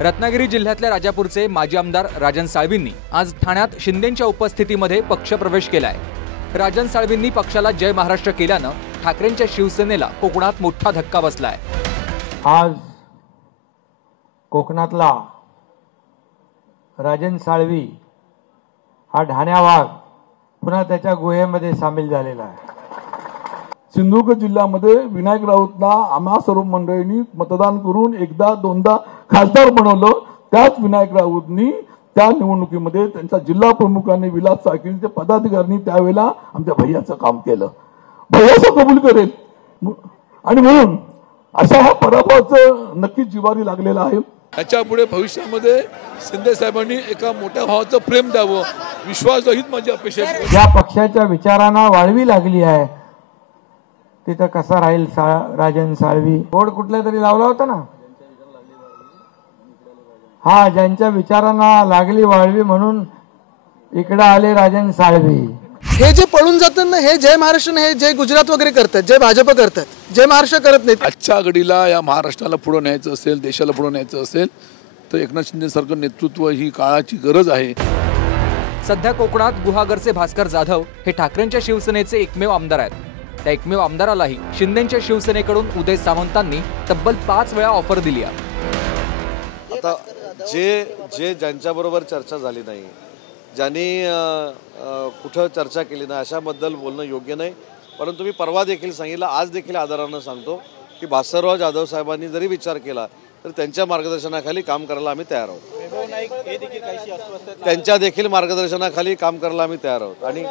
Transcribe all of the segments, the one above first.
रत्नागिरी जिल्ह्यातल्या राजापूरचे माजी आमदार राजन साळवींनी आज ठाण्यात शिंदेंच्या उपस्थितीमध्ये पक्षप्रवेश केलाय। राजन साळवींनी पक्षाला जय महाराष्ट्र केल्यानं ठाकरेंच्या शिवसेनेला कोकणात मोठा धक्का बसलाय। आज कोकणातला राजन साळवी हा ढाण्यावाग पुन्हा त्याच्या गुहेमध्ये सामील झालेला आहे। सिंधुदुर्ग जिल्ह्यामध्ये विनायक राऊतला आम्हा सर्व मंडळींनी मतदान करून एकदा दोनदा खासदार बनवलं। त्याच विनायक राऊतनी त्या निवडणुकीमध्ये त्यांच्या जिल्हा प्रमुखांनी विलास साळवींचे पदाधिकाऱ्यांनी त्यावेळेला आमच्या भैयाचं काम केलं। भैयाचं कबूल करेल आणि म्हणून अशा ह्या पराभवाचं नक्कीच जिवारी लागलेलं आहे। याच्या पुढे भविष्यामध्ये शिंदे साहेबांनी एका मोठ्या भावाचं प्रेम द्यावं, विश्वास हीच माझी अपेक्षा आहे। ज्या पक्षाच्या विचारांना वाळवी लागली आहे तिथं कसा राहील राजन साळवी? बोर्ड कुठल्या तरी लावला होता ना, हा ज्यांच्या विचारांना लागली वाळवी म्हणून इकडे आले राजन साळवी। हे जे पळून जातात ना, हे जय महाराष्ट्र हे जय गुजरात वगैरे करतात, जय भाजप करतात, जय महाराष्ट्र करत नाहीत। आजच्या घडीला या महाराष्ट्राला पुढे न्यायचं असेल, देशाला पुढे न्यायचं असेल तर एकनाथ शिंदे सारखं नेतृत्व ही काळाची गरज आहे। सध्या कोकणात गुहागरचे भास्कर जाधव हे ठाकरेंच्या शिवसेनेचे एकमेव आमदार आहेत। त्या एकमेव आमदारालाही शिंदेंच्या शिवसेनेकडून उदय सामंतांनी तब्बल 5 वेळा ऑफर दिली आहे। आता जे ज्यांच्याबरोबर चर्चा झाली नाही, ज्यांनी कुठं चर्चा केली नाही अशाबद्दल बोलणं योग्य नाही। परंतु मी परवा देखील सांगितलं, आज देखील आदरानं सांगतो की भास्करराव जाधव साहेबांनी जरी विचार केला तर त्यांच्या मार्गदर्शनाखाली काम करायला आम्ही तयार आहोत। त्यांच्या देखील मार्गदर्शनाखाली काम करायला आम्ही तयार आहोत आणि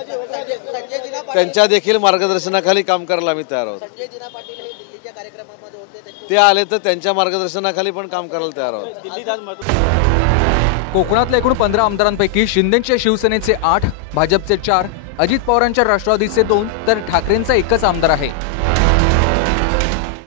त्यांच्या देखील मार्गदर्शनाखाली काम करायला आम्ही तयार आहोत। ते आले तर त्यांच्या मार्गदर्शनाखाली पण काम करायला तयार आहोत। कोकणातल्या एकूण 15 आमदारांपैकी शिंदेंच्या शिवसेनेचे 8, भाजपचे 4, अजित पवारांच्या राष्ट्रवादीचे 2 तर ठाकरेंचा एकच आमदार आहे।